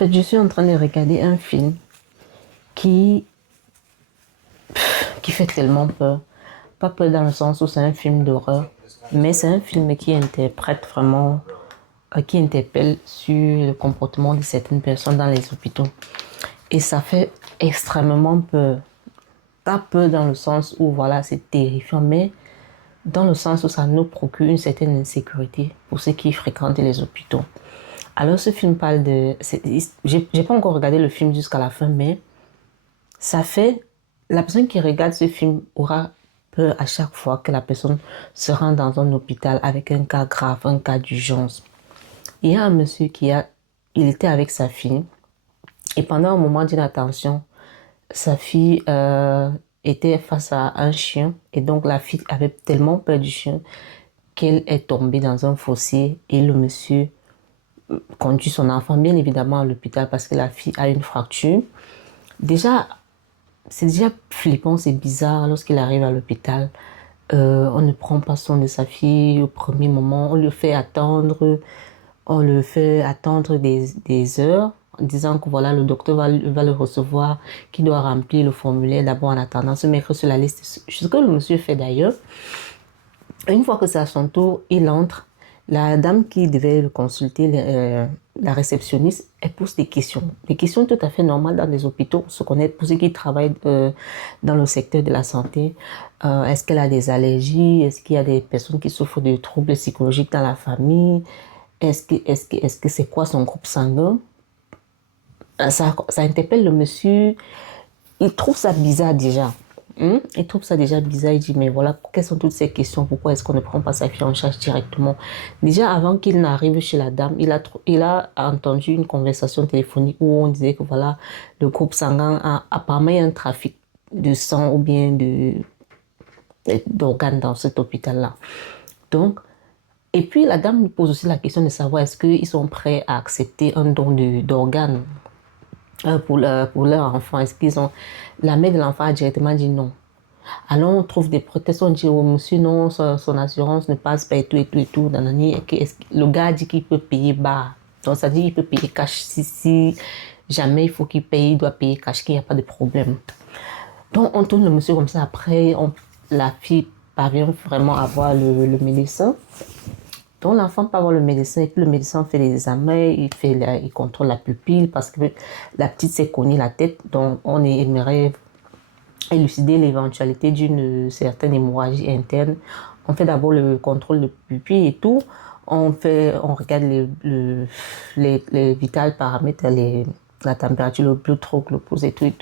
fait, je suis en train de regarder un film qui, qui fait tellement peur. Pas peur dans le sens où c'est un film d'horreur, mais c'est un film qui interprète vraiment, qui interpelle sur le comportement de certaines personnes dans les hôpitaux. Et ça fait extrêmement peur. Pas peur dans le sens où, voilà, c'est terrifiant, mais dans le sens où ça nous procure une certaine insécurité pour ceux qui fréquentent les hôpitaux. Alors, ce film parle de... J'ai pas encore regardé le film jusqu'à la fin, mais ça fait... La personne qui regarde ce film aura peur à chaque fois que la personne se rend dans un hôpital avec un cas grave, un cas d'urgence. Il y a un monsieur qui a... Il était avec sa fille et pendant un moment d'inattention, sa fille était face à un chien et donc la fille avait tellement peur du chien qu'elle est tombée dans un fossé et le monsieur conduit son enfant bien évidemment à l'hôpital parce que la fille a une fracture. Déjà, c'est déjà flippant, c'est bizarre lorsqu'il arrive à l'hôpital. On ne prend pas soin de sa fille au premier moment, on le fait attendre des heures en disant que voilà, le docteur va le recevoir, qu'il doit remplir le formulaire d'abord en attendant, se mettre sur la liste. Ce que le monsieur fait d'ailleurs. Une fois que c'est à son tour, il entre. La dame qui devait le consulter, la réceptionniste, elle pose des questions. Des questions tout à fait normales dans les hôpitaux, pour se connaître, pour ceux qui travaillent dans le secteur de la santé. Est-ce qu'elle a des allergies? Est-ce qu'il y a des personnes qui souffrent de troubles psychologiques dans la famille? Est-ce que c'est quoi son groupe sanguin? Ça interpelle le monsieur. Il trouve ça bizarre déjà. Il trouve ça déjà bizarre. Il dit, mais voilà, quelles sont toutes ces questions? Pourquoi est-ce qu'on ne prend pas sa fille en charge directement? Déjà, avant qu'il n'arrive chez la dame, il a entendu une conversation téléphonique où on disait que voilà, le groupe sanguin a apparemment un trafic de sang ou bien d'organes dans cet hôpital-là. Donc, et puis la dame lui pose aussi la question de savoir est-ce qu'ils sont prêts à accepter un don d'organes pour leur enfant. Est-ce qu'ils ont... La mère de l'enfant a directement dit non. Alors on trouve des protestations, on dit oh monsieur non, son assurance ne passe pas et tout et tout et tout. Le gars a dit qu'il peut payer bas. Donc ça dit qu'il peut payer cash. Si jamais il faut qu'il paye, il doit payer cash, qu'il n'y a pas de problème. Donc on tourne le monsieur comme ça. Après, la fille parvient vraiment à voir le médecin. Donc l'enfant part voir le médecin et puis le médecin fait les examens, il contrôle la pupille parce que la petite s'est cognée la tête. Donc on aimerait élucider l'éventualité d'une certaine hémorragie interne. On fait d'abord le contrôle de pupille et tout. On regarde les vitales paramètres, la température, le blood, le pouls et tout.